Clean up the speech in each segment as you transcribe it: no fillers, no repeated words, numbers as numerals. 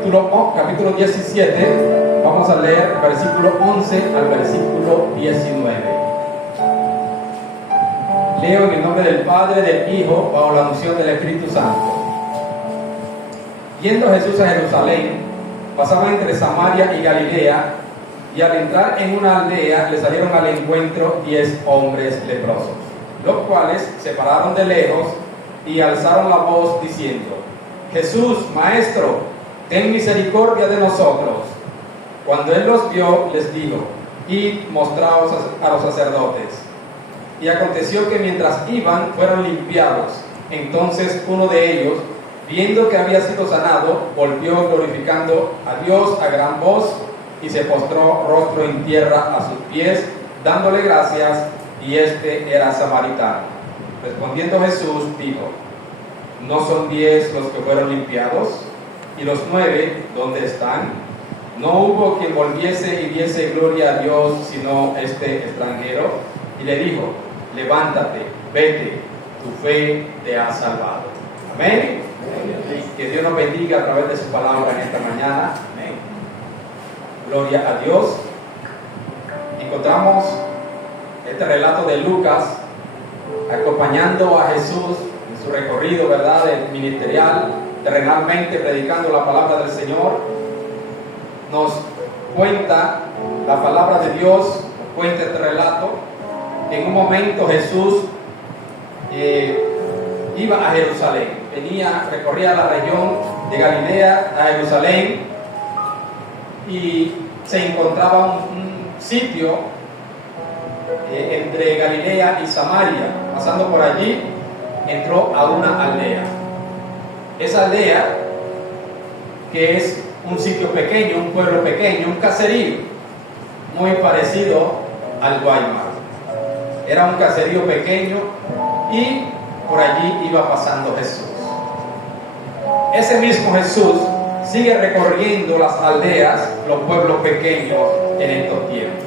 capítulo 17, vamos a leer versículo 11 al versículo 19. Leo en el nombre del Padre, del Hijo, bajo la unción del Espíritu Santo. Yendo Jesús a Jerusalén, pasaba entre Samaria y Galilea, y al entrar en una aldea le salieron al encuentro 10 hombres leprosos, los cuales se pararon de lejos y alzaron la voz diciendo: Jesús, Maestro, ten misericordia de nosotros. Cuando él los vio, les dijo: id, mostraos a los sacerdotes. Y aconteció que mientras iban, fueron limpiados. Entonces uno de ellos, viendo que había sido sanado, volvió glorificando a Dios a gran voz, y se postró rostro en tierra a sus pies, dándole gracias, y este era samaritano. Respondiendo Jesús, dijo: ¿no son 10 los que fueron limpiados? ¿Y los 9 dónde están? No hubo quien volviese y diese gloria a Dios, sino este extranjero. Y le dijo: levántate, vete, tu fe te ha salvado. Amén. Que Dios nos bendiga a través de su palabra en esta mañana. Amén. Gloria a Dios. Encontramos este relato de Lucas acompañando a Jesús en su recorrido, ¿verdad?, ministerial, terrenalmente predicando la palabra del Señor. Nos cuenta la palabra de Dios, nos cuenta este relato. En un momento Jesús iba a Jerusalén, recorría la región de Galilea a Jerusalén, y se encontraba un sitio entre Galilea y Samaria. Pasando por allí, entró a una aldea. Esa aldea, que es un sitio pequeño, un pueblo pequeño, un caserío, muy parecido al Guaymar. Era un caserío pequeño, y por allí iba pasando Jesús. Ese mismo Jesús sigue recorriendo las aldeas, los pueblos pequeños en estos tiempos.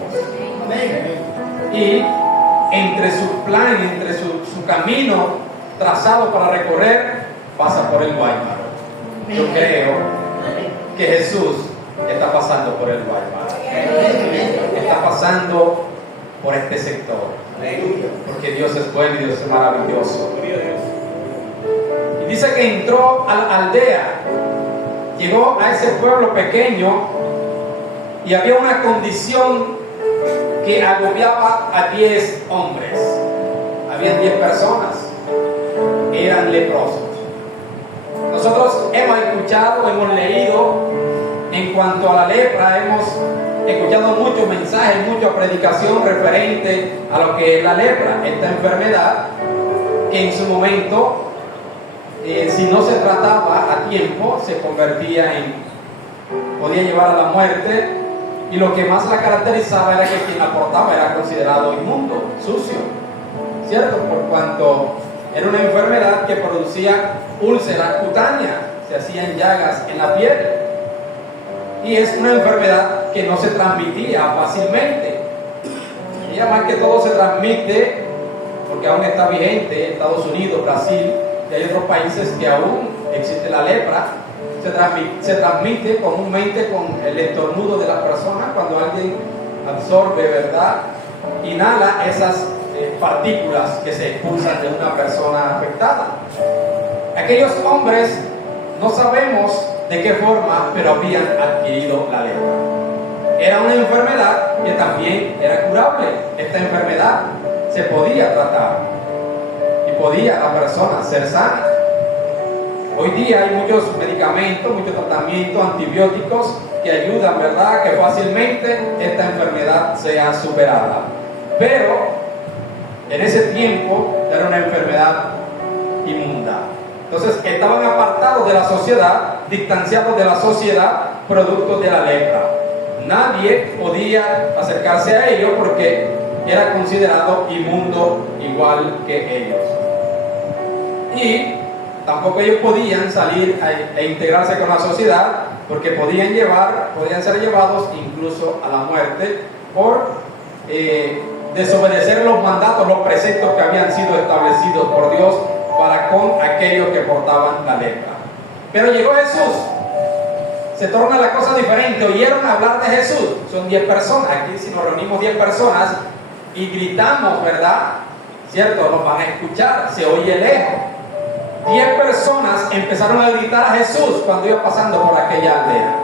Y entre su plan, entre su camino trazado para recorrer, pasa por el Guaymar. Yo creo que Jesús está pasando por el Guaymar. Está pasando por este sector. Porque Dios es bueno y Dios es maravilloso. Y dice que entró a la aldea, llegó a ese pueblo pequeño, y había una condición que agobiaba a 10 hombres. Habían 10 personas, eran leprosos. Nosotros hemos escuchado, hemos leído en cuanto a la lepra, hemos escuchado muchos mensajes, mucha predicación referente a lo que es la lepra, esta enfermedad que en su momento, si no se trataba a tiempo, se convertía podía llevar a la muerte, y lo que más la caracterizaba era que quien la portaba era considerado inmundo, sucio, ¿cierto? Por cuanto era una enfermedad que producía úlceras cutáneas, se hacían llagas en la piel, y es una enfermedad que no se transmitía fácilmente. Ella más que todo se transmite, porque aún está vigente en Estados Unidos, Brasil, y hay otros países que aún existe la lepra. Se transmite comúnmente con el estornudo de la persona, cuando alguien absorbe, ¿verdad?, inhala esas partículas que se expulsan de una persona afectada. Aquellos hombres, no sabemos de qué forma, pero habían adquirido la lepra. Era una enfermedad que también era curable. Esta enfermedad se podía tratar y podía la persona ser sana. Hoy día hay muchos medicamentos, muchos tratamientos, antibióticos que ayudan, ¿verdad?, que fácilmente esta enfermedad sea superada. Pero en ese tiempo era una enfermedad inmunda. Entonces estaban apartados de la sociedad, distanciados de la sociedad, producto de la lepra. Nadie podía acercarse a ellos porque era considerado inmundo igual que ellos. Y tampoco ellos podían salir e integrarse con la sociedad, porque podían ser llevados incluso a la muerte por desobedecer los mandatos, los preceptos que habían sido establecidos por Dios para con aquellos que portaban la lepra. Pero llegó Jesús, se torna la cosa diferente. Oyeron hablar de Jesús. Son 10 personas. Aquí si nos reunimos 10 personas y gritamos, ¿verdad? ¿Cierto? Nos van a escuchar. Se oye lejos. 10 personas empezaron a gritar a Jesús cuando iba pasando por aquella aldea.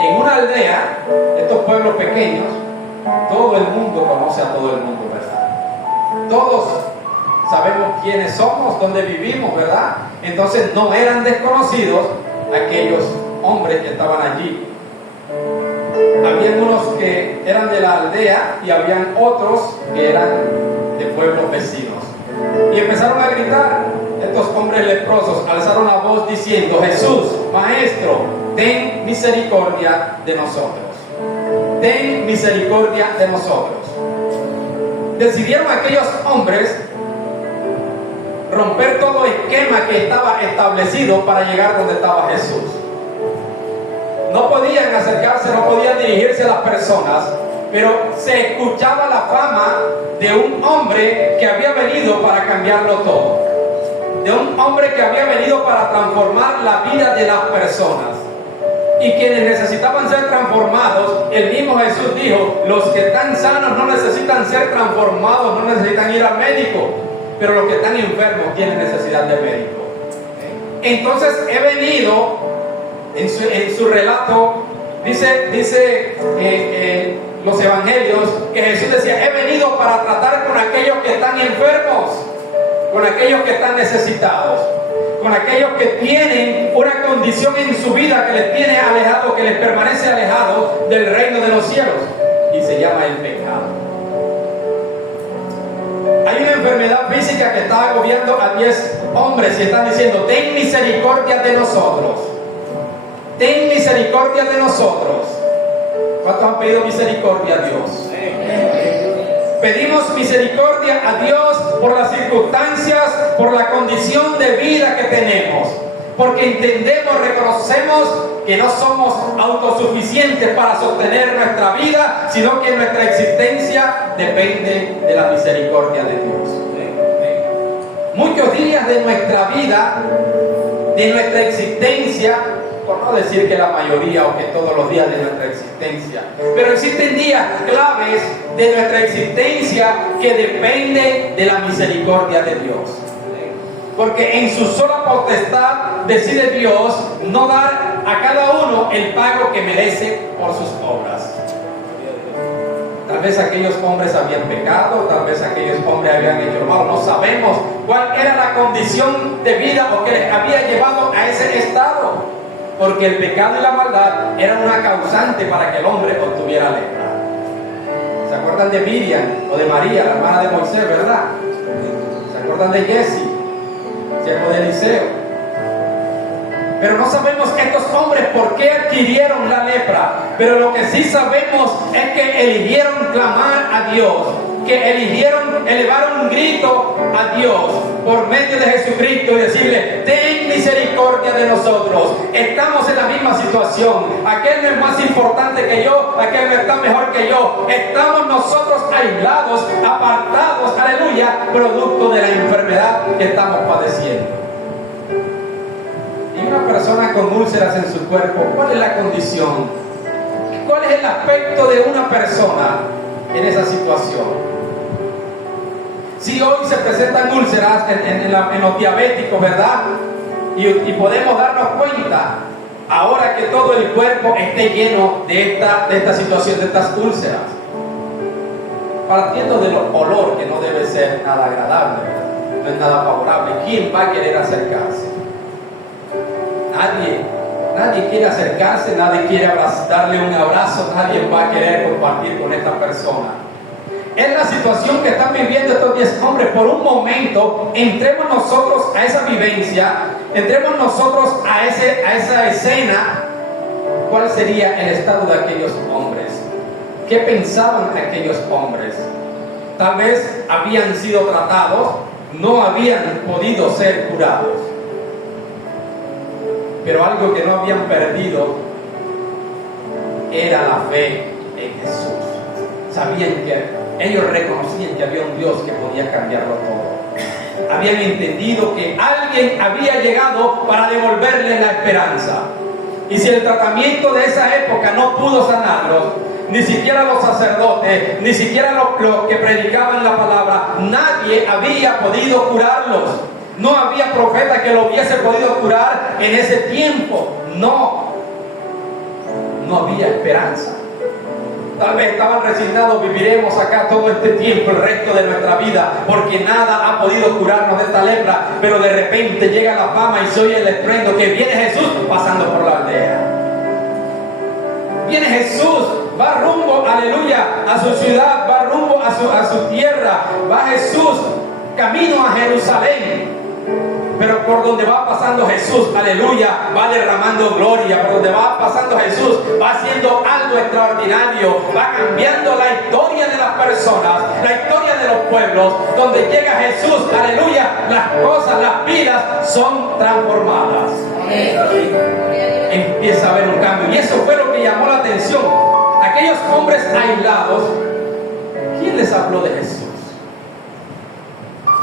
En una aldea, estos pueblos pequeños, todo el mundo conoce a todo el mundo, ¿verdad? Todos sabemos quiénes somos, dónde vivimos, ¿verdad? Entonces no eran desconocidos aquellos hombres que estaban allí. Habían unos que eran de la aldea y habían otros que eran de pueblos vecinos. Y empezaron a gritar. Estos hombres leprosos alzaron la voz diciendo: Jesús, Maestro, ten misericordia de nosotros. Ten misericordia de nosotros. Decidieron aquellos hombres romper todo esquema que estaba establecido para llegar donde estaba Jesús. No podían acercarse, no podían dirigirse a las personas, pero se escuchaba la fama de un hombre que había venido para cambiarlo todo, de un hombre que había venido para transformar la vida de las personas. Y quienes necesitaban ser transformados, el mismo Jesús dijo: los que están sanos no necesitan ser transformados, no necesitan ir al médico, pero los que están enfermos tienen necesidad de médico. Entonces he venido, en su relato, dice los evangelios, que Jesús decía: he venido para tratar con aquellos que están enfermos, con aquellos que están necesitados, con aquellos que tienen una condición en su vida que les tiene alejado, que les permanece alejado del reino de los cielos, y se llama el pecado. Hay una enfermedad física que está agobiando a 10 hombres y están diciendo: ten misericordia de nosotros, ten misericordia de nosotros. ¿Cuántos han pedido misericordia a Dios? Pedimos misericordia a Dios por las circunstancias, por la condición de vida que tenemos, porque entendemos, reconocemos que no somos autosuficientes para sostener nuestra vida, sino que nuestra existencia depende de la misericordia de Dios. Muchos días de nuestra vida, de nuestra existencia, por no decir que la mayoría o que todos los días de nuestra existencia, pero existen días claves de nuestra existencia que dependen de la misericordia de Dios. Porque en su sola potestad decide Dios no dar a cada uno el pago que merece por sus obras. Tal vez aquellos hombres habían pecado, tal vez aquellos hombres habían hecho mal, no sabemos cuál era la condición de vida o que les había llevado a ese estado. Porque el pecado y la maldad eran una causante para que el hombre obtuviera lepra. ¿Se acuerdan de Miriam o de María, la hermana de Moisés, verdad? ¿Se acuerdan de Jesse, siervo de Eliseo? Pero no sabemos estos hombres por qué adquirieron la lepra. Pero lo que sí sabemos es que eligieron clamar a Dios, que eligieron elevar un grito a Dios por medio de Jesucristo y decirle: ten misericordia de nosotros. Estamos en la misma situación. Aquel no es más importante que yo, aquel no está mejor que yo. Estamos nosotros aislados, apartados, aleluya, producto de la enfermedad que estamos padeciendo. Y una persona con úlceras en su cuerpo, ¿cuál es la condición? ¿Cuál es el aspecto de una persona en esa situación? Si hoy se presentan úlceras en los diabéticos, ¿verdad? Y podemos darnos cuenta, ahora que todo el cuerpo esté lleno de esta situación, de estas úlceras. Partiendo del olor, que no debe ser nada agradable, ¿verdad? No es nada favorable. ¿Quién va a querer acercarse? Nadie quiere acercarse, nadie quiere darle un abrazo, nadie va a querer compartir con esta persona. Es la situación que están viviendo estos 10 hombres. Por un momento, entremos nosotros a esa vivencia, entremos nosotros a esa escena. ¿Cuál sería el estado de aquellos hombres? ¿Qué pensaban aquellos hombres? Tal vez habían sido tratados, no habían podido ser curados, pero algo que no habían perdido era la fe en Jesús. Sabían que ellos reconocían que había un Dios que podía cambiarlo todo. Habían entendido que alguien había llegado para devolverle la esperanza. Y si el tratamiento de esa época no pudo sanarlos, ni siquiera los sacerdotes, ni siquiera los que predicaban la palabra, nadie había podido curarlos. No había profeta que lo hubiese podido curar en ese tiempo. No había esperanza. Tal vez estaban resignados, viviremos acá todo este tiempo, el resto de nuestra vida, porque nada ha podido curarnos de esta lepra. Pero de repente llega la fama y se oye el estruendo que viene Jesús pasando por la aldea. Viene Jesús, va rumbo, aleluya, a su ciudad, va rumbo a su tierra, va Jesús camino a Jerusalén. Pero por donde va pasando Jesús, aleluya, va derramando gloria. Por donde va pasando Jesús, va haciendo algo extraordinario. Va cambiando la historia de las personas, la historia de los pueblos. Donde llega Jesús, aleluya, las cosas, las vidas son transformadas. Empieza a haber un cambio. Y eso fue lo que llamó la atención. Aquellos hombres aislados, ¿quién les habló de Jesús?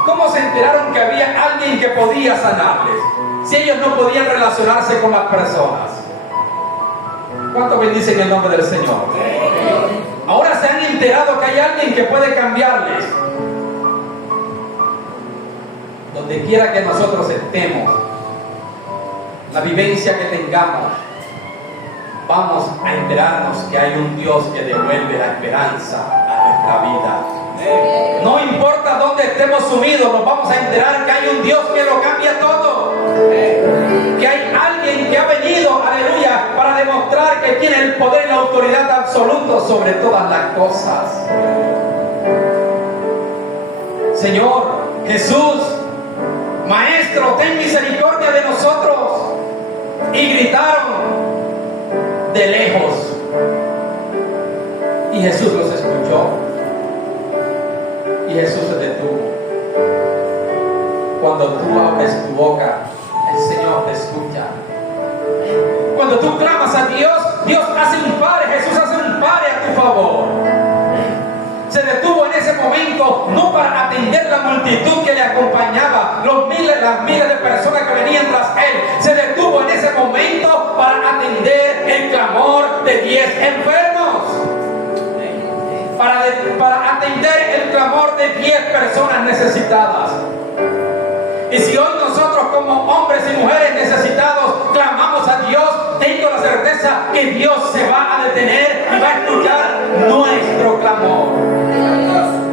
¿Cómo se enteraron que había alguien que podía sanarles? Si ellos no podían relacionarse con las personas. ¿Cuánto bendicen el nombre del Señor? Ahora se han enterado que hay alguien que puede cambiarles. Donde quiera que nosotros estemos, la vivencia que tengamos, vamos a enterarnos que hay un Dios que devuelve la esperanza a nuestra vida. No importa dónde estemos sumidos, nos vamos a enterar que hay un Dios que lo cambia todo. Que hay alguien que ha venido, aleluya, para demostrar que tiene el poder y la autoridad absoluta sobre todas las cosas. Señor Jesús, Maestro, ten misericordia de nosotros. Y gritaron de lejos. Y Jesús los escuchó. Y Jesús se detuvo. Cuando tú abres tu boca, el Señor te escucha. Cuando tú clamas a Dios, Dios hace un pare, Jesús hace un pare a tu favor. Se detuvo en ese momento, no para atender la multitud que le acompañaba, las miles de personas que venían tras él. Se detuvo en ese momento para atender el clamor de 10 enfermos. Para atender el clamor de 10 personas necesitadas. Y si hoy nosotros como hombres y mujeres necesitados clamamos a Dios, tengo la certeza que Dios se va a detener y va a escuchar nuestro clamor.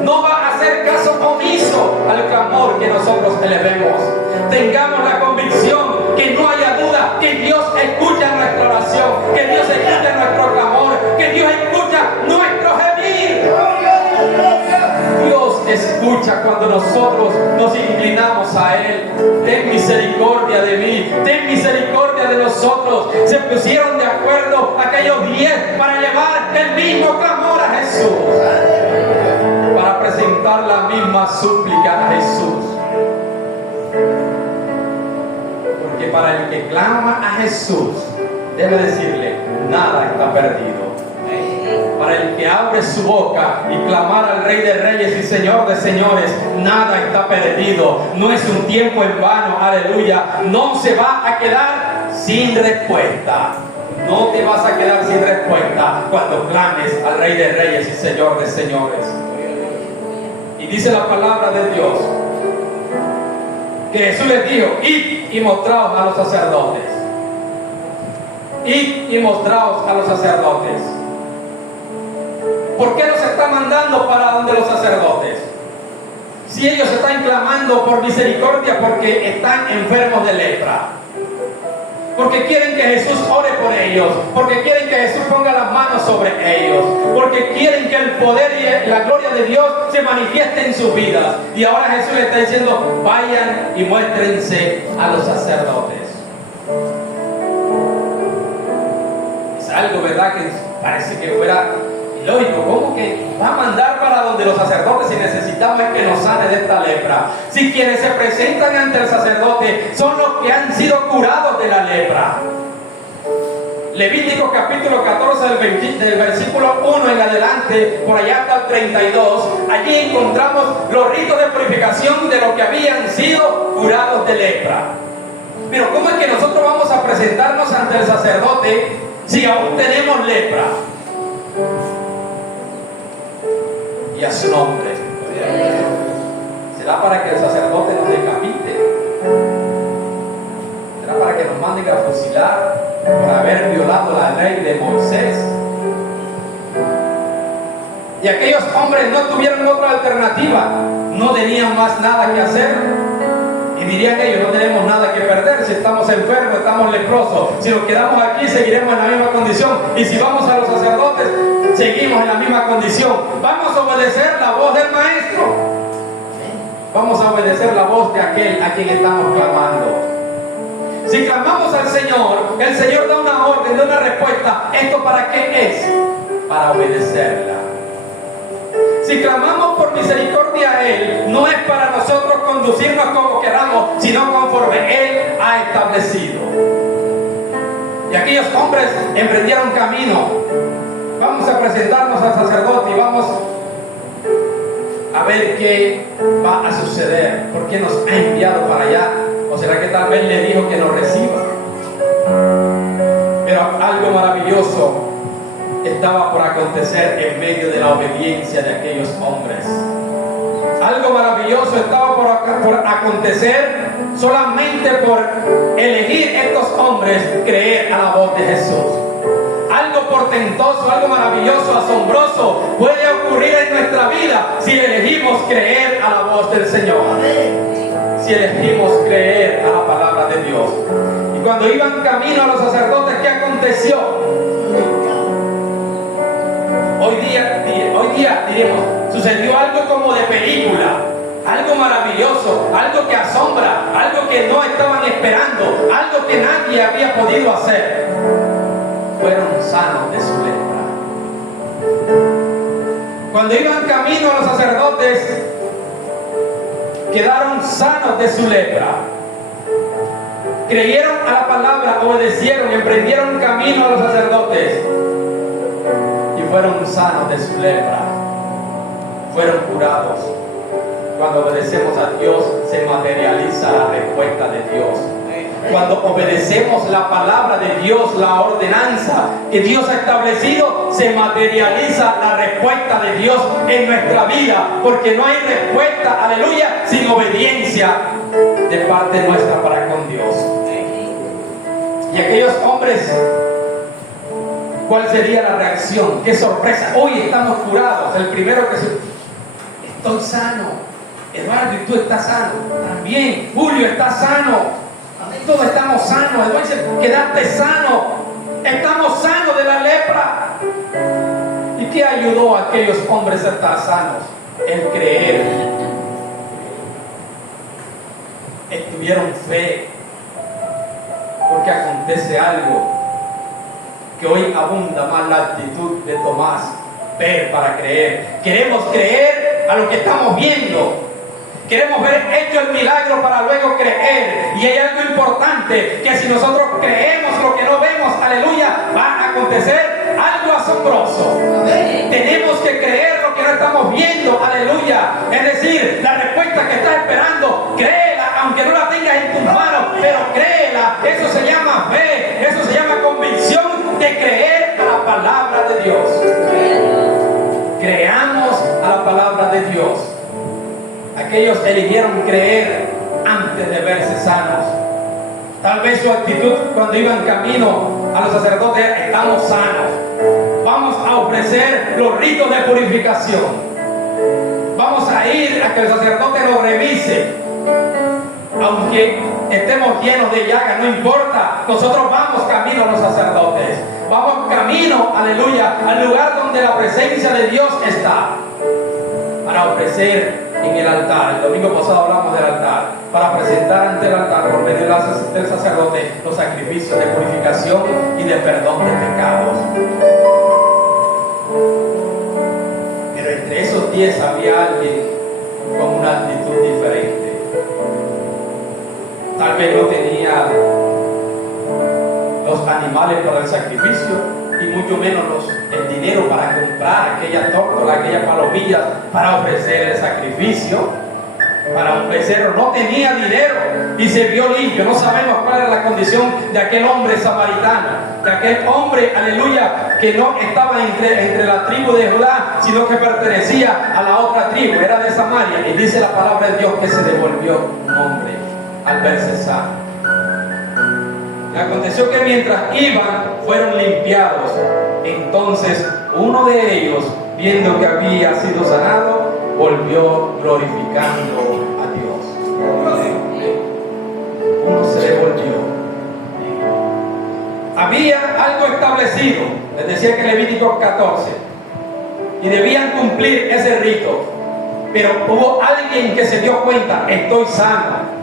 No va a hacer caso omiso al clamor que nosotros elevemos. Tengamos la convicción que no haya duda que Dios escucha nuestra oración, que Dios escucha nuestro clamor, que Dios escucha nuestro gemir. Dios escucha cuando nosotros nos inclinamos a Él. Ten misericordia de mí, ten misericordia de nosotros. Se pusieron de acuerdo aquellos 10 para llevar el mismo clamor a Jesús, para presentar la misma súplica a Jesús. Porque para el que clama a Jesús, debe decirle, nada está perdido. Para el que abre su boca y clamar al Rey de Reyes y Señor de Señores, nada está perdido. No es un tiempo en vano, aleluya. No se va a quedar sin respuesta. No te vas a quedar sin respuesta cuando clames al Rey de Reyes y Señor de Señores. Y dice la palabra de Dios que Jesús les dijo, id y mostraos a los sacerdotes. Id y mostraos a los sacerdotes. ¿Por qué los está mandando para donde los sacerdotes? Si ellos están clamando por misericordia porque están enfermos de lepra, porque quieren que Jesús ore por ellos, porque quieren que Jesús ponga las manos sobre ellos, porque quieren que el poder y la gloria de Dios se manifieste en sus vidas. Y ahora Jesús le está diciendo, vayan y muéstrense a los sacerdotes. Es algo, ¿verdad?, que parece que fuera lógico. ¿Cómo que va a mandar para donde los sacerdotes si necesitamos que nos sane de esta lepra? Si quienes se presentan ante el sacerdote son los que han sido curados de la lepra. Levítico capítulo 14 del versículo 1 en adelante, por allá hasta el 32, allí encontramos los ritos de purificación de los que habían sido curados de lepra. Pero ¿cómo es que nosotros vamos a a presentarnos ante el sacerdote si aún tenemos lepra? Y a su nombre. ¿Será para que el sacerdote nos decapite? ¿Será para que nos manden a fusilar por haber violado la ley de Moisés? Y aquellos hombres no tuvieron otra alternativa, no tenían más nada que hacer. Y dirían ellos, no tenemos nada que perder, si estamos enfermos, estamos leprosos, si nos quedamos aquí seguiremos en la misma condición, y si vamos a los sacerdotes, seguimos en la misma condición. Vamos a obedecer la voz del maestro, vamos a obedecer la voz de aquel a quien estamos clamando. Si clamamos al Señor, el Señor da una orden, da una respuesta. ¿Esto para qué es? Para obedecerla. Si clamamos por misericordia a Él, no es para nosotros conducirnos como queramos, sino conforme Él ha establecido. Y aquellos hombres emprendieron camino. Vamos a presentarnos al sacerdote y vamos a ver qué va a suceder. ¿Por qué nos ha enviado para allá? ¿O será que tal vez le dijo que nos reciba? Pero algo maravilloso estaba por acontecer en medio de la obediencia de aquellos hombres. Algo maravilloso estaba por acontecer solamente por elegir estos hombres creer a la voz de Jesús. Algo portentoso, algo maravilloso, asombroso puede ocurrir en nuestra vida si elegimos creer a la voz del Señor. Si elegimos creer a la palabra de Dios. Y cuando iban camino a los sacerdotes, ¿qué aconteció? Hoy día diremos, sucedió algo como de película, algo maravilloso, algo que asombra, algo que no estaban esperando, algo que nadie había podido hacer. Fueron sanos de su lepra. Cuando iban camino a los sacerdotes, quedaron sanos de su lepra. Creyeron a la palabra, obedecieron, emprendieron camino a los sacerdotes y fueron sanos de su lepra. Fueron curados. Cuando obedecemos a Dios, se materializa la respuesta de Dios. Cuando obedecemos la palabra de Dios, la ordenanza que Dios ha establecido, se materializa la respuesta de Dios en nuestra vida, porque no hay respuesta, aleluya, sin obediencia de parte nuestra para con Dios. Y aquellos hombres, ¿cuál sería la reacción? ¡Qué sorpresa! Hoy estamos curados. El primero que estoy sano. Eduardo, y tú estás sano. También. Julio está sano. Todos estamos sanos. Eduardo dice, quedaste sano. Estamos sanos de la lepra. ¿Y qué ayudó a aquellos hombres a estar sanos? El creer. Tuvieron fe. Porque acontece algo que hoy abunda más la actitud de Tomás, ver para creer. Queremos creer a lo que estamos viendo. Queremos ver hecho el milagro para luego creer. Y hay algo importante, que si nosotros creemos lo que no vemos, aleluya, va a acontecer algo asombroso. Amén. Tenemos que creer lo que no estamos viendo, aleluya. Es decir, la respuesta que estás esperando, créela, aunque no la tengas en tus manos, pero créela. Eso se llama fe, eso se llama convicción de creer a la palabra de Dios. Creamos a la palabra de Dios. Aquellos eligieron creer antes de verse sanos. Tal vez su actitud cuando iban camino a los sacerdotes, estamos sanos. Vamos a ofrecer los ritos de purificación. Vamos a ir a que el sacerdote nos revise. Aunque estemos llenos de llagas, no importa. Nosotros vamos camino a los sacerdotes. Vamos camino, aleluya, al lugar donde la presencia de Dios está. Para ofrecer en el altar. El domingo pasado hablamos del altar. Para presentar ante el altar por medio del sacerdote los sacrificios de purificación y de perdón de pecados. Pero entre esos 10 había alguien con una actitud diferente. Tal vez no tenía los animales para el sacrificio y mucho menos el dinero para comprar aquella tórtola, aquellas palomillas para ofrecer el sacrificio. para un becerro, no tenía dinero y se vio limpio. No sabemos cuál era la condición de aquel hombre samaritano, de aquel hombre, aleluya, que no estaba entre la tribu de Judá, sino que pertenecía a la otra tribu, era de Samaria. Y dice la palabra de Dios que se devolvió un hombre al verse sano. Y aconteció que mientras iban, fueron limpiados. Entonces uno de ellos, viendo que había sido sanado, volvió glorificando a Dios. Uno se devolvió. Había algo establecido, les decía que Levítico 14, y debían cumplir ese rito, pero hubo alguien que se dio cuenta: estoy sano.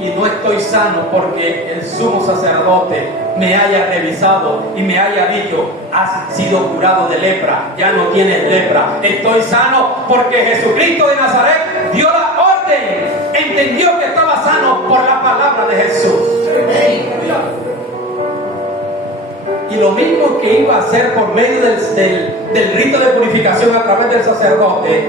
Y no estoy sano porque el sumo sacerdote me haya revisado y me haya dicho: has sido curado de lepra, ya no tienes lepra. Estoy sano porque Jesucristo de Nazaret dio la orden, entendió que estaba sano por la palabra de Jesús. Y lo mismo que iba a hacer por medio del rito de purificación a través del sacerdote,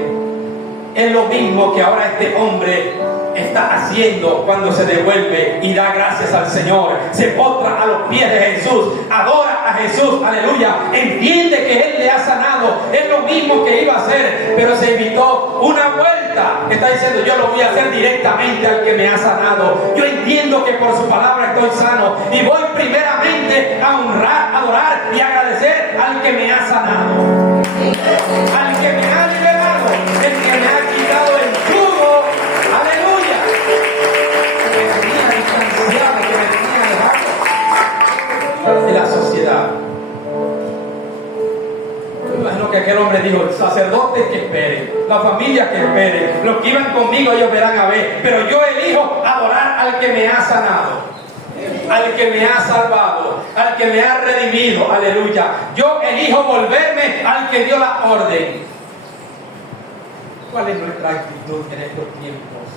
es lo mismo que ahora este hombre está haciendo cuando se devuelve y da gracias al Señor, se postra a los pies de Jesús, adora a Jesús, aleluya, entiende que Él le ha sanado. Es lo mismo que iba a hacer, pero se evitó una vuelta. Está diciendo: yo lo voy a hacer directamente al que me ha sanado. Yo entiendo que por su palabra estoy sano y voy primeramente a honrar, adorar y agradecer al que me ha sanado, al que me ha liberado, el que me ha quitado el yugo, aleluya, que me tenía distanciado, que me tenía alejado de la sociedad. Yo imagino que aquel hombre dijo: el sacerdote que espere, la familia que espere, los que iban conmigo ellos verán a ver, pero yo elijo adorar al que me ha sanado, al que me ha salvado, al que me ha redimido, aleluya. Yo elijo volverme al que dio la orden. ¿Cuál es nuestra actitud en estos tiempos?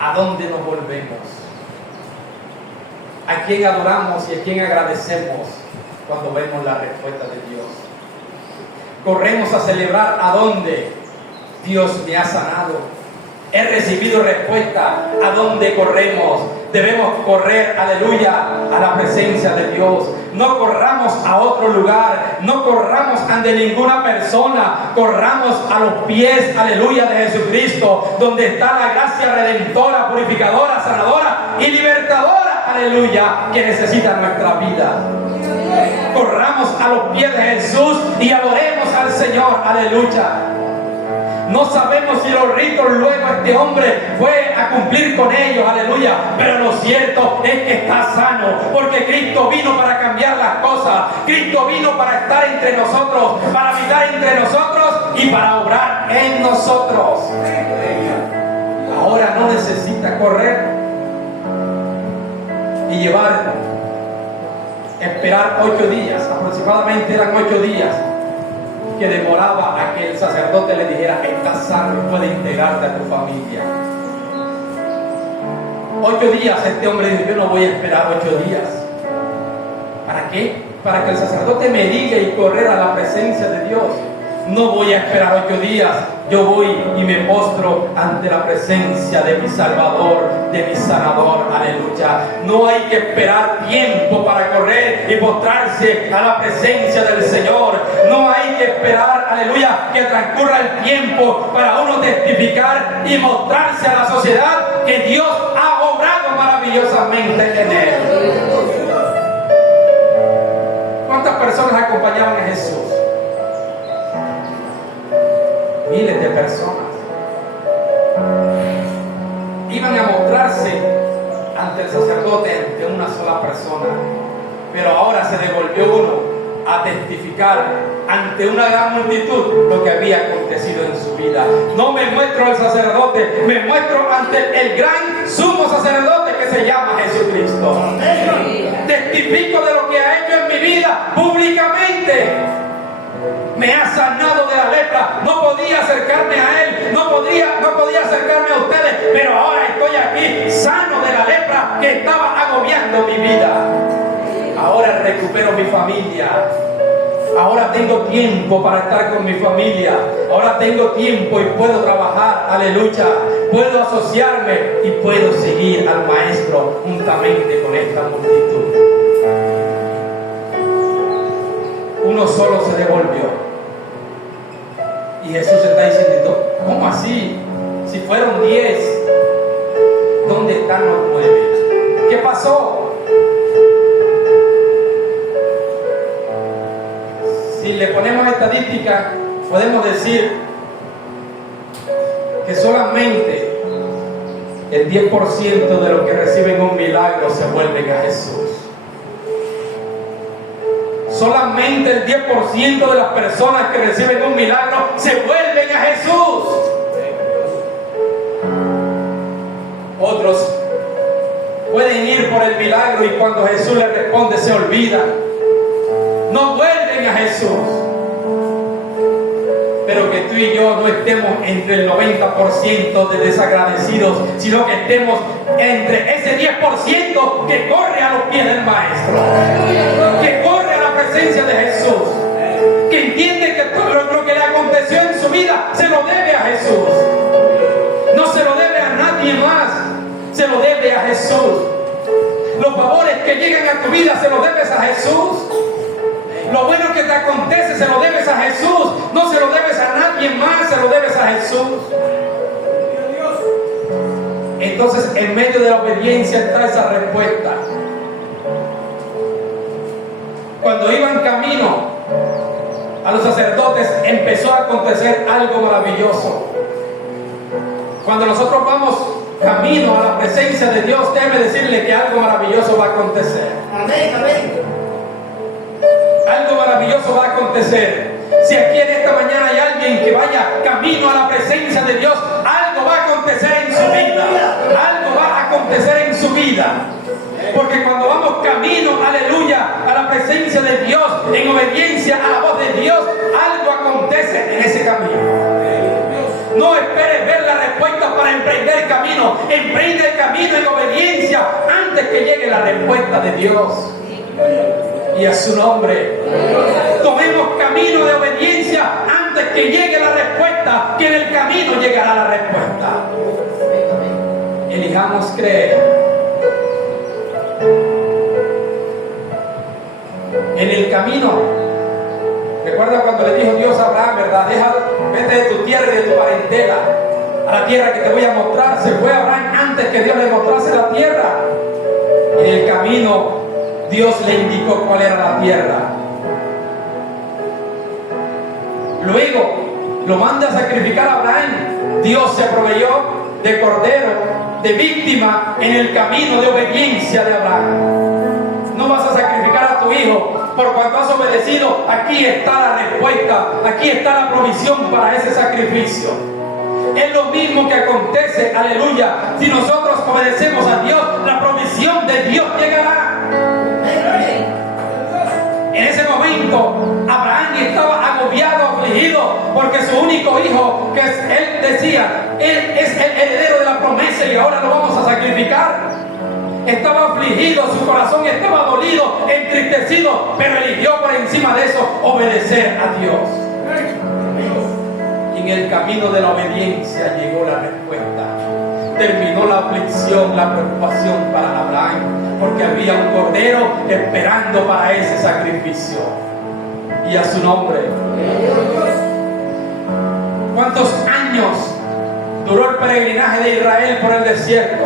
¿A dónde nos volvemos? ¿A quién adoramos y a quién agradecemos cuando vemos la respuesta de Dios? Corremos a celebrar a dónde Dios me ha sanado. He recibido respuesta. ¿A dónde corremos? Debemos correr, aleluya, a la presencia de Dios. No corramos a otro lugar, no corramos ante ninguna persona, corramos a los pies, aleluya, de Jesucristo, donde está la gracia redentora, purificadora, sanadora y libertadora, aleluya, que necesita nuestra vida. Corramos a los pies de Jesús y adoremos al Señor, aleluya. No sabemos si los ritos luego este hombre fue a cumplir con ellos, aleluya. Pero lo cierto es que está sano, porque Cristo vino para cambiar las cosas. Cristo vino para estar entre nosotros, para habitar entre nosotros y para obrar en nosotros. Ahora no necesita correr y esperar 8 días, aproximadamente eran 8 días. Que demoraba a que el sacerdote le dijera: estás sano y puedes integrarte a tu familia. 8 días este hombre dijo: yo no voy a esperar 8 días. ¿Para qué? Para que el sacerdote me diga y correr a la presencia de Dios. No voy a esperar 8 días. Yo voy y me postro ante la presencia de mi Salvador, de mi Sanador, aleluya. No hay que esperar tiempo para correr y postrarse a la presencia del Señor. No hay que esperar, aleluya, que transcurra el tiempo para uno testificar y mostrarse a la sociedad que Dios ha obrado maravillosamente en él. ¿Cuántas personas acompañaban a Jesús? Miles de personas iban a mostrarse ante el sacerdote, ante una sola persona, pero ahora se devolvió uno a testificar ante una gran multitud lo que había acontecido en su vida. No me muestro al sacerdote, me muestro ante el gran sumo sacerdote que se llama Jesucristo. Testifico de lo que ha hecho en mi vida públicamente. Me ha sanado de la lepra. No podía acercarme a Él, no podía acercarme a ustedes, pero ahora estoy aquí sano de la lepra que estaba agobiando mi vida. Ahora recupero mi familia. Ahora tengo tiempo para estar con mi familia. Ahora tengo tiempo y puedo trabajar, aleluya. puedo asociarme y puedo seguir al Maestro juntamente con esta multitud. Uno solo se devolvió. Y Jesús está diciendo, ¿cómo así? Si fueron 10, ¿dónde están los 9? ¿Qué pasó? Si le ponemos estadística, podemos decir que solamente el 10% de los que reciben un milagro se vuelven a Jesús. Solamente el 10% de las personas que reciben un milagro se vuelven a Jesús. Otros pueden ir por el milagro y cuando Jesús les responde se olvidan. No vuelven a Jesús. Pero que tú y yo no estemos entre el 90% de desagradecidos, sino que estemos entre ese 10% que corre a los pies del Maestro, que corre a la presencia de Jesús, que entiende que todo lo que le aconteció en su vida se lo debe a Jesús. No se lo debe a nadie más, se lo debe a Jesús. Los favores que llegan a tu vida se los debes a Jesús. Lo bueno que te acontece se lo debes a Jesús. No se lo debes a nadie más, se lo debes a Jesús. Entonces, en medio de la obediencia está esa respuesta. Cuando iban camino a los sacerdotes, empezó a acontecer algo maravilloso. Cuando nosotros vamos camino a la presencia de Dios, déjeme decirle que algo maravilloso va a acontecer. Amén, amén. Algo maravilloso va a acontecer. Si aquí en esta mañana hay alguien que vaya camino a la presencia de Dios, algo va a acontecer en su vida. Algo va a acontecer en su vida. Porque cuando vamos camino, aleluya, a la presencia de Dios, en obediencia a la voz de Dios, algo acontece en ese camino. No esperes ver la respuesta para emprender el camino. Emprende el camino en obediencia antes que llegue la respuesta de Dios. Y a su nombre, tomemos camino de obediencia antes que llegue la respuesta, que en el camino llegará la respuesta. Elijamos creer. En el camino, recuerda cuando le dijo Dios a Abraham, ¿verdad? Vete de tu tierra y de tu parentela a la tierra que te voy a mostrar. Se fue Abraham antes que Dios le mostrase la tierra. En el camino Dios le indicó cuál era la tierra. Luego lo manda a sacrificar a Abraham. Dios se proveyó de cordero, de víctima en el camino de obediencia de Abraham. No vas a sacrificar a tu hijo por cuanto has obedecido. Aquí está la respuesta, aquí está la provisión para ese sacrificio. Es lo mismo que acontece, aleluya. Si nosotros obedecemos a Dios, la provisión de Dios llegará. En ese momento, Abraham estaba agobiado, afligido, porque su único hijo, que él decía, él es el heredero de la promesa y ahora lo vamos a sacrificar. Estaba afligido, su corazón estaba dolido, entristecido, pero eligió por encima de eso obedecer a Dios. Y en el camino de la obediencia llegó la respuesta. Terminó la aflicción, la preocupación para Abraham, porque había un cordero esperando para ese sacrificio. Y a su nombre. ¿Cuántos años duró el peregrinaje de Israel por el desierto?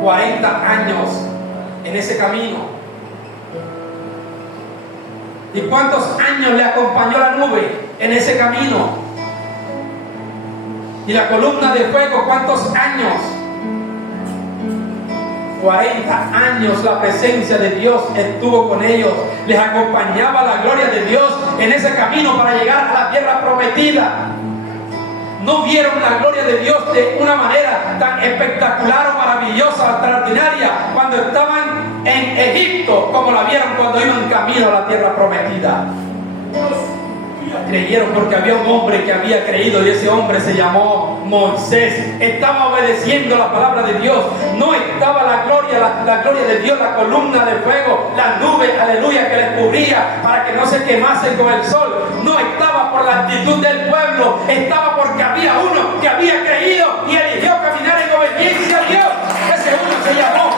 40 años en ese camino. ¿Y cuántos años le acompañó la nube en ese camino? ¿Y la columna de fuego cuántos años? 40 años la presencia de Dios estuvo con ellos. Les acompañaba la gloria de Dios en ese camino para llegar a la tierra prometida. No vieron la gloria de Dios de una manera tan espectacular o maravillosa, extraordinaria, cuando estaban en Egipto, como la vieron cuando iban camino a la tierra prometida. Creyeron porque había un hombre que había creído y ese hombre se llamó Moisés. Estaba obedeciendo la palabra de Dios. No estaba la gloria de Dios, la columna de fuego, la nube, aleluya, que les cubría para que no se quemasen con el sol. No estaba por la actitud del pueblo, estaba porque había uno que había creído y eligió caminar en obediencia a Dios. Ese uno se llamó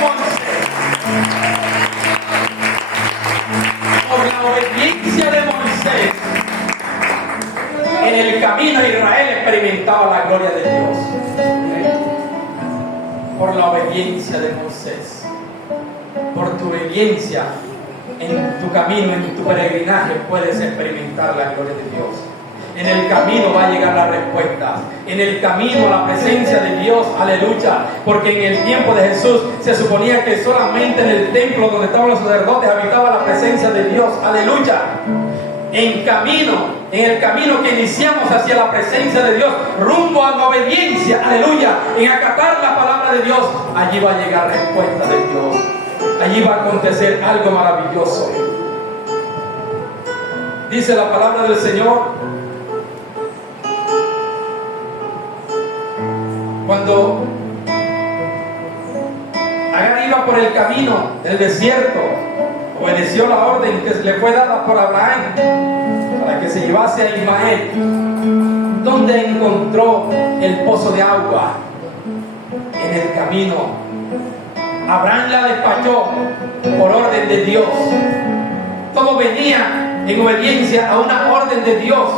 Moisés. Por la obediencia de Moisés, en el camino de Israel experimentaba la gloria de Dios. Por la obediencia de Moisés, por tu obediencia en tu camino, en tu peregrinaje, puedes experimentar la gloria de Dios. En el camino va a llegar la respuesta. En el camino la presencia de Dios, aleluya. Porque en el tiempo de Jesús se suponía que solamente en el templo donde estaban los sacerdotes habitaba la presencia de Dios, aleluya. En el camino que iniciamos hacia la presencia de Dios, rumbo a la obediencia, aleluya, en acatar la palabra de Dios, allí va a llegar respuesta de Dios. Allí va a acontecer algo maravilloso. Dice la palabra del Señor, cuando Agar iba por el camino del desierto, obedeció la orden que le fue dada por Abraham para que se llevase a Ismael, donde encontró el pozo de agua. En el camino Abraham la despachó por orden de Dios. Todo venía en obediencia a una orden de Dios.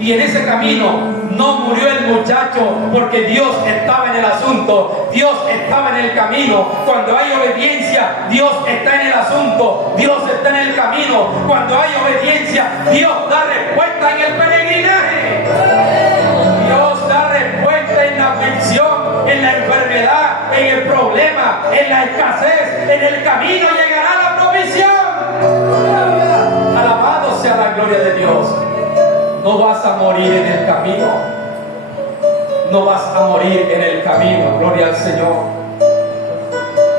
Y en ese camino no murió el muchacho porque Dios estaba en el asunto. Dios estaba en el camino. Cuando hay obediencia, Dios está en el asunto. Dios está en el camino. Cuando hay obediencia, Dios da respuesta en el peregrinaje. Dios da respuesta en la aflicción, en la enfermedad, en el problema, en la escasez. En el camino llegará la provisión. Alabado sea la gloria de Dios. No vas a morir en el camino. No vas a morir en el camino. Gloria al Señor.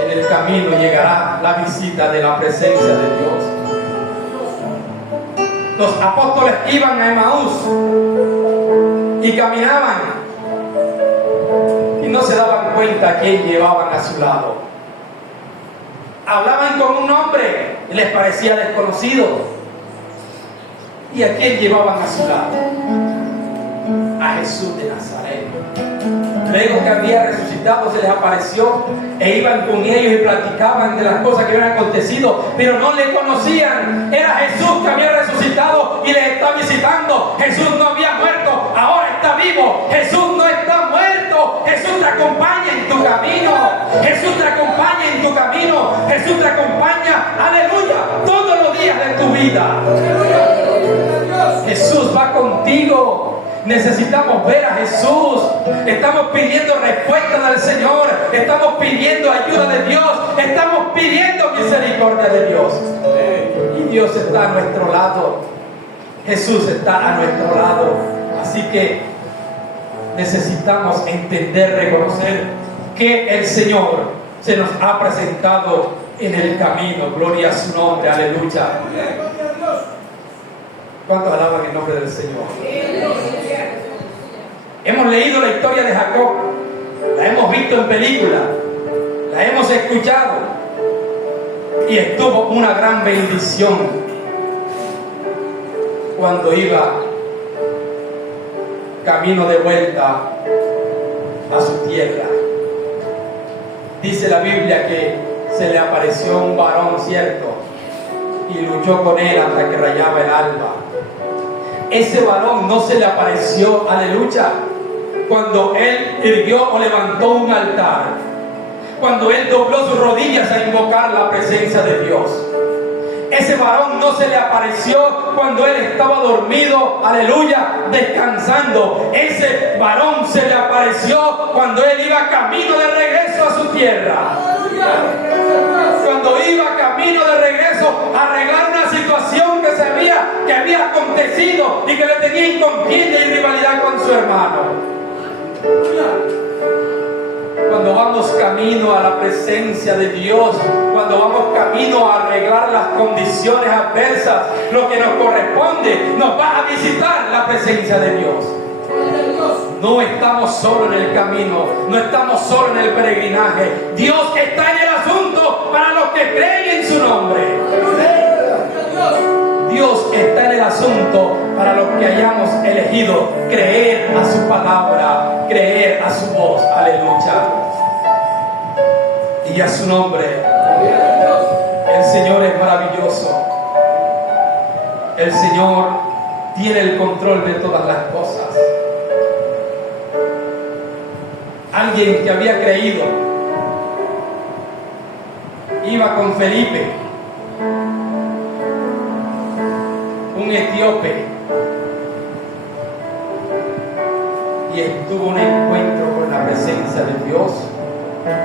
En el camino llegará la visita de la presencia de Dios. Los apóstoles iban a Emaús y caminaban y no se daban cuenta a quién llevaban a su lado. Hablaban con un hombre y les parecía desconocido. ¿Y a quién llevaban a su lado? A Jesús de Nazaret. Luego que había resucitado, se les apareció e iban con ellos y platicaban de las cosas que habían acontecido, pero no le conocían. Era Jesús que había resucitado y les está visitando. Jesús no había muerto, ahora está vivo. Jesús no está muerto. Jesús te acompaña en tu camino. Jesús te acompaña en tu camino. Jesús te acompaña, aleluya, todos los días de tu vida. Jesús va contigo. Necesitamos ver a Jesús. Estamos pidiendo respuesta del Señor. Estamos pidiendo ayuda de Dios. Estamos pidiendo misericordia de Dios. Y Dios está a nuestro lado. Jesús está a nuestro lado. Así que necesitamos entender, reconocer que el Señor se nos ha presentado en el camino. Gloria a su nombre. Aleluya. ¿Cuántos alaban el nombre del Señor? Hemos leído la historia de Jacob, la hemos visto en películas, la hemos escuchado y estuvo una gran bendición cuando iba camino de vuelta a su tierra. Dice la Biblia que se le apareció un varón cierto y luchó con él hasta que rayaba el alba. Ese varón no se le apareció, aleluya, cuando él irguió o levantó un altar, cuando él dobló sus rodillas a invocar la presencia de Dios. Ese varón no se le apareció cuando él estaba dormido, aleluya, descansando. Ese varón se le apareció cuando él iba camino de regreso a su tierra. Cuando iba camino de regreso a arreglar una situación que había acontecido y que le tenía en contienda y rivalidad con su hermano. Cuando vamos camino a la presencia de Dios, cuando vamos camino a arreglar las condiciones adversas, lo que nos corresponde, nos va a visitar la presencia de Dios. No estamos solos en el camino, no estamos solos en el peregrinaje. Dios está en el asunto para los que creen en su nombre. Dios está en el asunto para los que hayamos elegido creer a su palabra, creer a su voz. Aleluya. Y a su nombre. El Señor es maravilloso. El Señor tiene el control de todas las cosas. Alguien que había creído iba con Felipe, un etíope, y tuvo un encuentro con la presencia de Dios,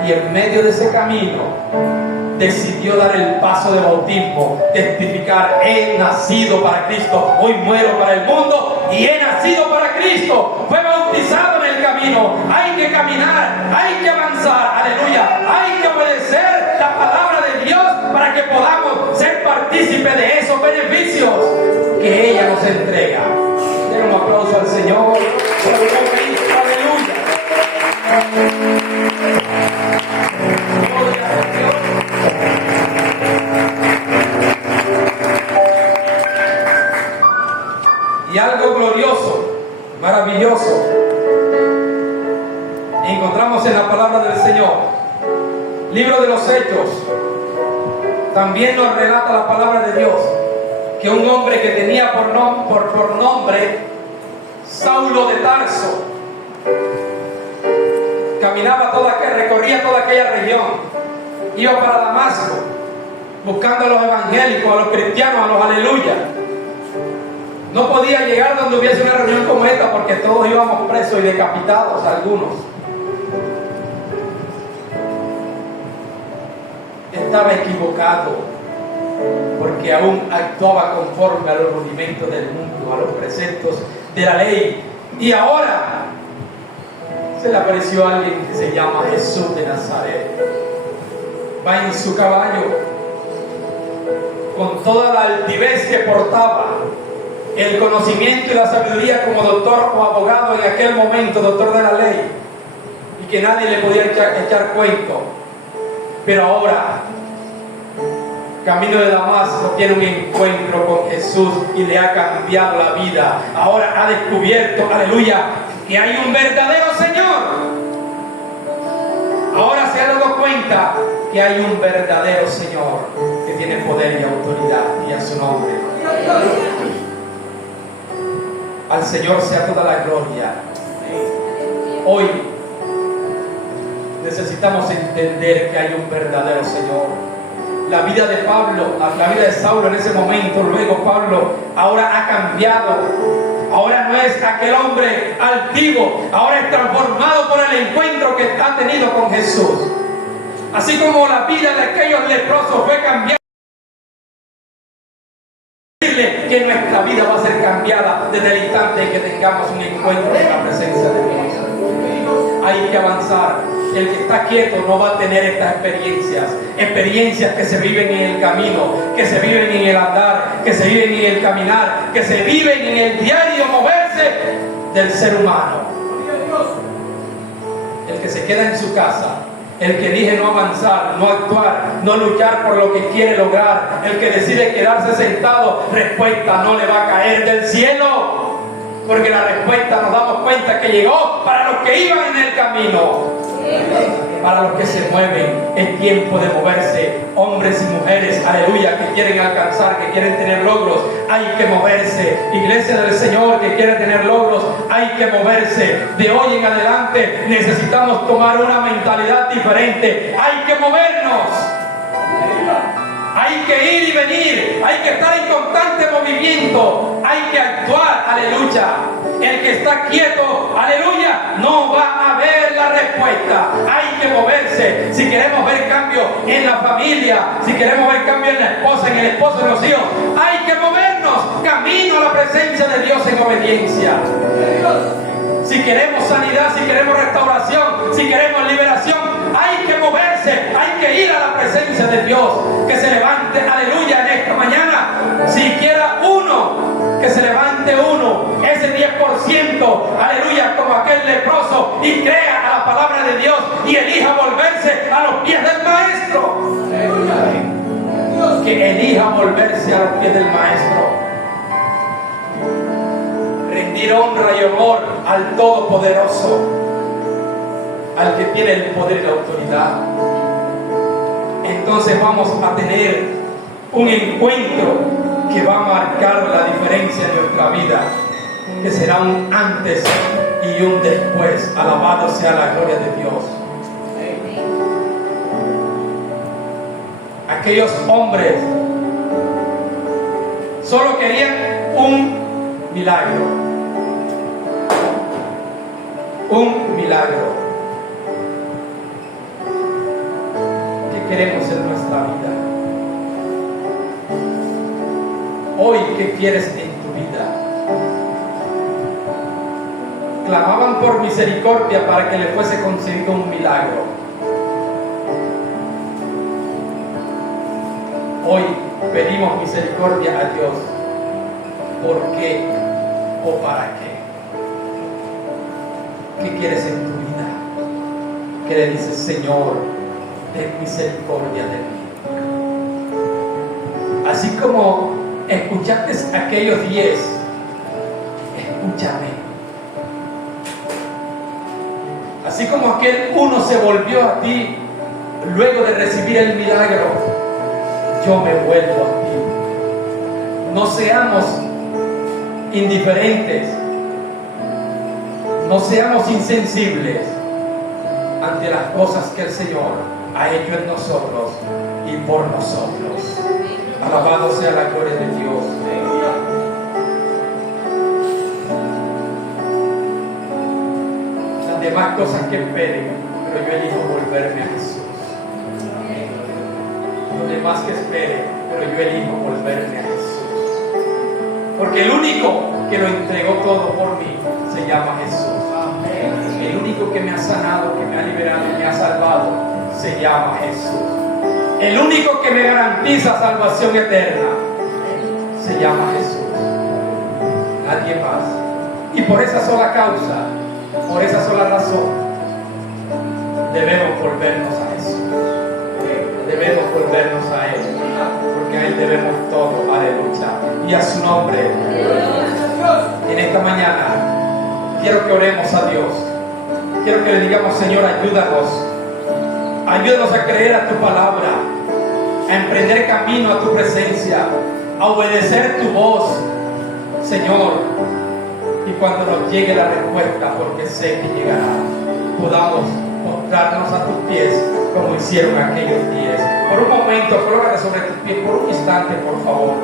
y en medio de ese camino decidió dar el paso de bautismo, testificar: he nacido para Cristo, hoy muero para el mundo y he nacido para Cristo. Fue bautizado en el camino. Hay que caminar, hay que avanzar, aleluya, hay que obedecer la palabra de Dios para que podamos ser partícipes de esos beneficios que ella nos entrega. Den un aplauso al Señor. Aleluya. Y algo glorioso, maravilloso, encontramos en la palabra del Señor. Libro de los Hechos también nos relata la palabra de Dios que un hombre que tenía por nombre Saulo de Tarso recorría toda aquella región, iba para Damasco buscando a los evangélicos, a los cristianos, a los aleluya. No podía llegar donde hubiese una reunión como esta porque todos íbamos presos y decapitados, algunos. Estaba equivocado porque aún actuaba conforme a los rudimentos del mundo, a los preceptos de la ley. Y ahora se le apareció alguien que se llama Jesús de Nazaret. Va en su caballo, con toda la altivez que portaba, el conocimiento y la sabiduría como doctor o abogado en aquel momento, doctor de la ley, y que nadie le podía echar cuento. Pero ahora, camino de Damasco, tiene un encuentro con Jesús y le ha cambiado la vida. Ahora ha descubierto, aleluya, que hay un verdadero Señor. Ahora se ha dado cuenta que hay un verdadero Señor que tiene poder y autoridad, y a su nombre. Al Señor sea toda la gloria. Hoy necesitamos entender que hay un verdadero Señor. La vida de Pablo, la vida de Saulo en ese momento, luego Pablo ahora ha cambiado. Ahora no es aquel hombre altivo, ahora es transformado por el encuentro que ha tenido con Jesús. Así como la vida de aquellos leprosos fue cambiada, que nuestra vida va a ser cambiada desde el instante en que tengamos un encuentro con la presencia de Dios. Hay que avanzar. El que está quieto no va a tener estas experiencias que se viven en el camino, que se viven en el andar, que se viven en el caminar, que se viven en el diario moverse del ser humano. El que se queda en su casa, el que elige no avanzar, no actuar, no luchar por lo que quiere lograr, el que decide quedarse sentado, respuesta no le va a caer del cielo, porque la respuesta nos damos cuenta que llegó para los que iban en el camino. Para los que se mueven, es tiempo de moverse. Hombres y mujeres, aleluya, que quieren alcanzar, que quieren tener logros, hay que moverse. Iglesia del Señor que quiere tener logros, hay que moverse. De hoy en adelante necesitamos tomar una mentalidad diferente. Hay que movernos. Hay que ir y venir, hay que estar en constante movimiento, hay que actuar, aleluya. El que está quieto, aleluya, no va a ver la respuesta. Hay que moverse. Si queremos ver cambio en la familia, si queremos ver cambio en la esposa, en el esposo, en los hijos, hay que movernos camino a la presencia de Dios en obediencia. Si queremos sanidad, si queremos restauración, si queremos liberación, hay que moverse, hay que ir a la presencia de Dios. Que se levante, aleluya, en esta a los pies del Maestro. Que elija volverse a los pies del Maestro. Rendir honra y honor al Todopoderoso, al que tiene el poder y la autoridad. Entonces vamos a tener un encuentro que va a marcar la diferencia en nuestra vida, que será un antes y un después. Alabado sea la gloria de Dios. Aquellos hombres solo querían un milagro. Un milagro. ¿Qué queremos en nuestra vida? Hoy, ¿qué quieres en tu vida? Clamaban por misericordia para que le fuese concedido un milagro. Hoy pedimos misericordia a Dios. ¿Por qué o para qué? ¿Qué quieres en tu vida? ¿Qué le dices? Señor, ten misericordia de mí? Así como escuchaste a aquellos 10, escúchame. Así como aquel uno se volvió a ti luego de recibir el milagro, yo me vuelvo a ti. No seamos indiferentes, no seamos insensibles ante las cosas que el Señor ha hecho en nosotros y por nosotros. Alabado sea la gloria de Dios. Las demás cosas que esperen, pero yo elijo volverme a Jesús. Los demás que esperen, pero yo elijo volverme a Jesús. Porque el único que lo entregó todo por mí se llama Jesús. El único que me ha sanado, que me ha liberado y me ha salvado se llama Jesús. El único que me garantiza salvación eterna se llama Jesús. Nadie más. Y por esa sola causa, por esa sola razón, debemos volvernos a Jesús. Debemos volvernos a Él, porque a Él debemos todo. Aleluya. Y a su nombre. En esta mañana quiero que oremos a Dios. Quiero que le digamos: Señor, ayúdanos. Ayúdanos a creer a tu palabra, a emprender camino a tu presencia, a obedecer tu voz, Señor. Y cuando nos llegue la respuesta, porque sé que llegará, podamos postrarnos a tus pies como hicieron aquellos 10. Por un momento, colócate sobre tus pies, por un instante, por favor.